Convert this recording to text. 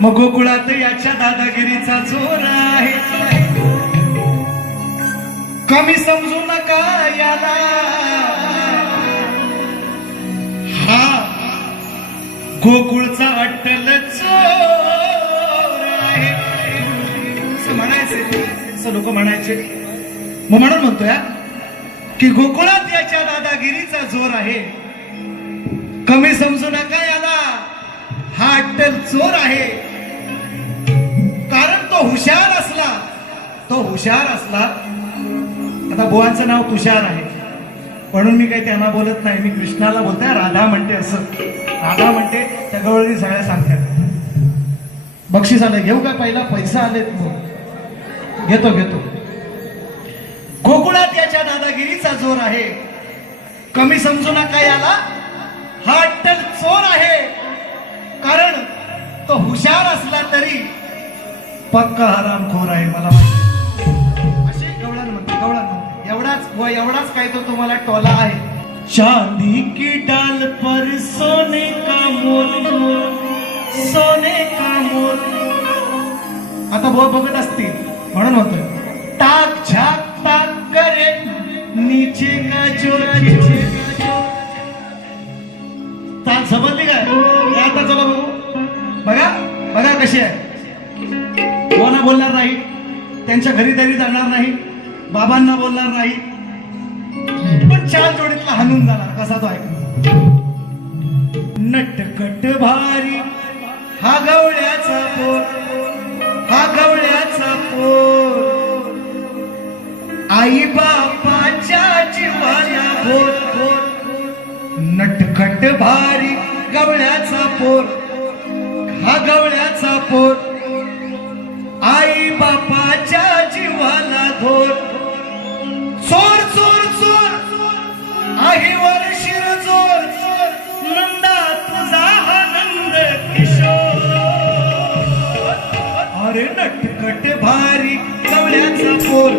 मग गोकुळात याच्या दादागिरीचा जोर आहे, कमी समजू नका याला, हा गोकुळचा अट्टल चोर आहे असं म्हणायचे, असं लोक म्हणायचे. मग म्हणून म्हणतोय की गोकुळात याच्या दादागिरीचा जोर आहे, कमी समजू नका याला, हा अट्टल चोर आहे. कारण तो हुशार असला, तो हुशार असला. आता बुवांचं नाव तुषार आहे म्हणून मी काही त्यांना बोलत नाही, मी कृष्णाला बोलतोय. राधा म्हणते असं, राधा म्हणते त्या गवळणी सगळ्या सांगतात. बक्षीस आलं घेऊ का? पहिला पैसा आलेत मग घेतो घेतो. गोकुळात याच्या दादागिरीचा जोर आहे, कमी समजू नका याला, हा अट्टल चोर आहे. कारण तो हुशार असला तरी पक्का हरामखोर आहे. मला असे गवळण म्हणते, गवळण म्हणते. एवढाच काय तो तुम्हाला टोला आहे. चांदी की डाल पर सोने का मोर, सोने का मोर. आता बुवा बघत असतील म्हणून म्हणतोय, टाक झाक टाक करे नीचे का जोर. ताक समजली काय? आता चला बघू, बघा बघा कशी आहे. कोणा बोलणार नाही, त्यांच्या घरी तरी जाणार नाही, बाबांना बोलणार नाही, पण चार जोडीतला हाणून जाणार. कसा तो ऐक. नटकट भारी हा गवळ्याचा पोर, हा गवळ्याचा पोर, आई बापाच्या जीवाला भोर भोर. नटखट भारी गवळ्याचा पोर, हा गवळ्याचा पोर, आई बापाच्या जीवाला धोर. चोर चोर चोर आहीवर शिर जोर, नंदा तुझा हा नंद किशोर. अरे नटखट भारी गवळ्याचा पोर,